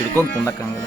ಹಿಡ್ಕೊಂಡು ಕುಂಡಕ್ಕಂಗಲ್ಲ.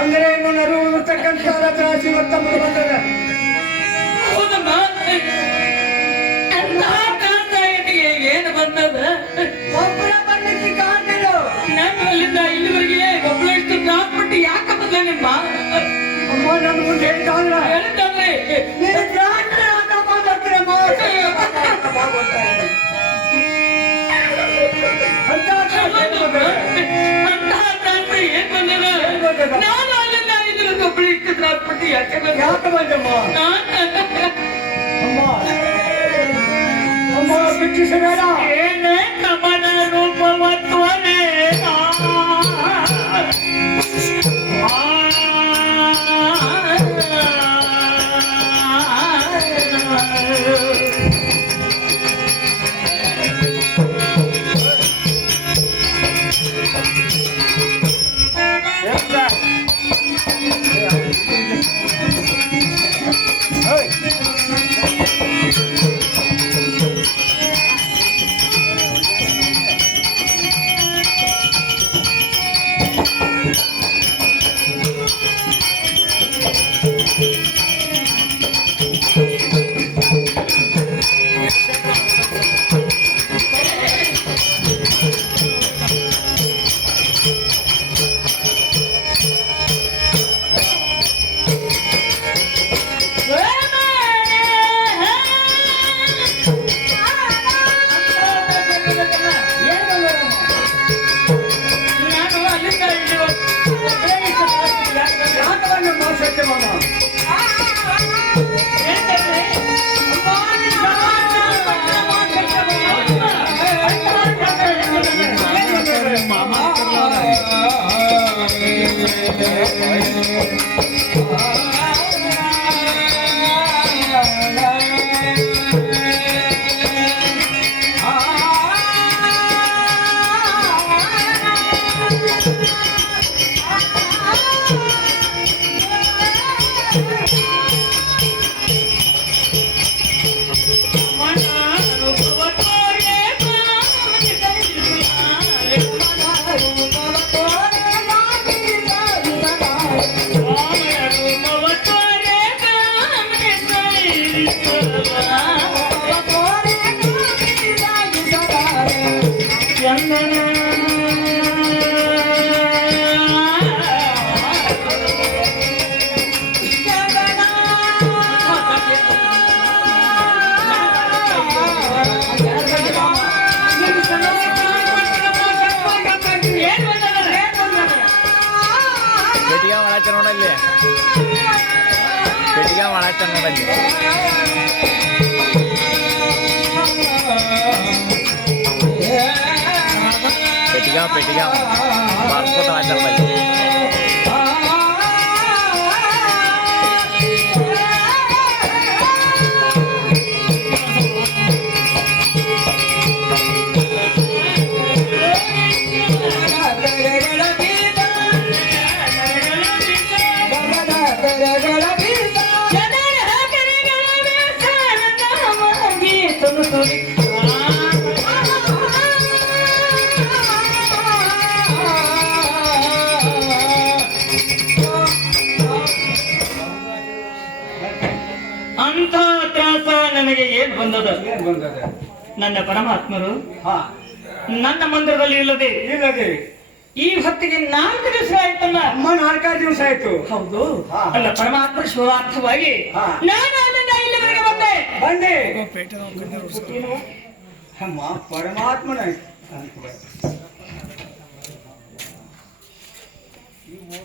ಅಂದ್ರೆ ನರುವತಕ್ಕಂಥ ರಾಶಿ ಹೊತ್ತ ಬಂದರೆ ಏನು ಬಂದದ ಒಬ್ಬಳ ಬಂದಿದ್ದು ಕಾಣಿಲ್ಲ. ನಾನು ಅಲ್ಲಿಂದ ಇಲ್ಲಿವರೆಗೆ ಒಬ್ಬಳು ಇಷ್ಟು ಟ್ರಾನ್ಸ್ಪೋರ್ಟ್ ಯಾಕೆ ಬಂದ ನಿಮ್ಮ ಅಮ್ಮ ನನ್ನ ಮುಂದೆ ಹೇಳ್ತಾಳ ಹೇಳ್ತಾನೆ ನೀನು ಜಾತ್ರೆ ಆಟ ಮಾತಾಡ್ತೀರಮ್ಮ. ಏನ್ ಬಂದದ ನಾನು ಅಲ್ಲಿಂದ ಇಲ್ಲಿವರೆಗೆ ಒಬ್ಬಳು ಇಷ್ಟು ಟ್ರಾನ್ಸ್ಪೋರ್ಟ್ ಯಾಕೆ ಯಾಕೆ ಬಂದಮ್ಮ? ಅಮ್ಮ ಅಮ್ಮ ಬಿಟ್ಟಿಸಬೇಡ. ಏನೇ ಕಮಲ ರೂಪವತ್ವನೇ ನೋಡಲ್ಲಿ ಪೆಟ್ಟಿಗೆ ಮಾಡಾಕ್ತಾರ ನೋಡಲ್ಲಿ ಪೆಟ್ಟಿಗೆ ಬಾರ್ಸ್ಕೊತ ಆಚಾರ ಅಂತ ತ್ರಾಸ ನನಗೆ ಏನ್ ಬಂದದ? ನನ್ನ ಪರಮಾತ್ಮರು ನನ್ನ ಮಂದಿರದಲ್ಲಿ ಇಲ್ಲದೆ ಈ ಹೊತ್ತಿಗೆ 4 ದಿವಸ ಆಯ್ತಲ್ಲ. ಅಮ್ಮ 4 ದಿವಸ ಆಯ್ತು. ಹೌದು ಅಲ್ಲ, ಪರಮಾತ್ಮ ಶಿವಾರ್ಥವಾಗಿ ನಾನು ಅಲ್ಲಿಂದ ಇಲ್ಲಿವರೆಗೆ ಬಂದೆ. ಅಮ್ಮ ಪರಮಾತ್ಮನ ನೀವು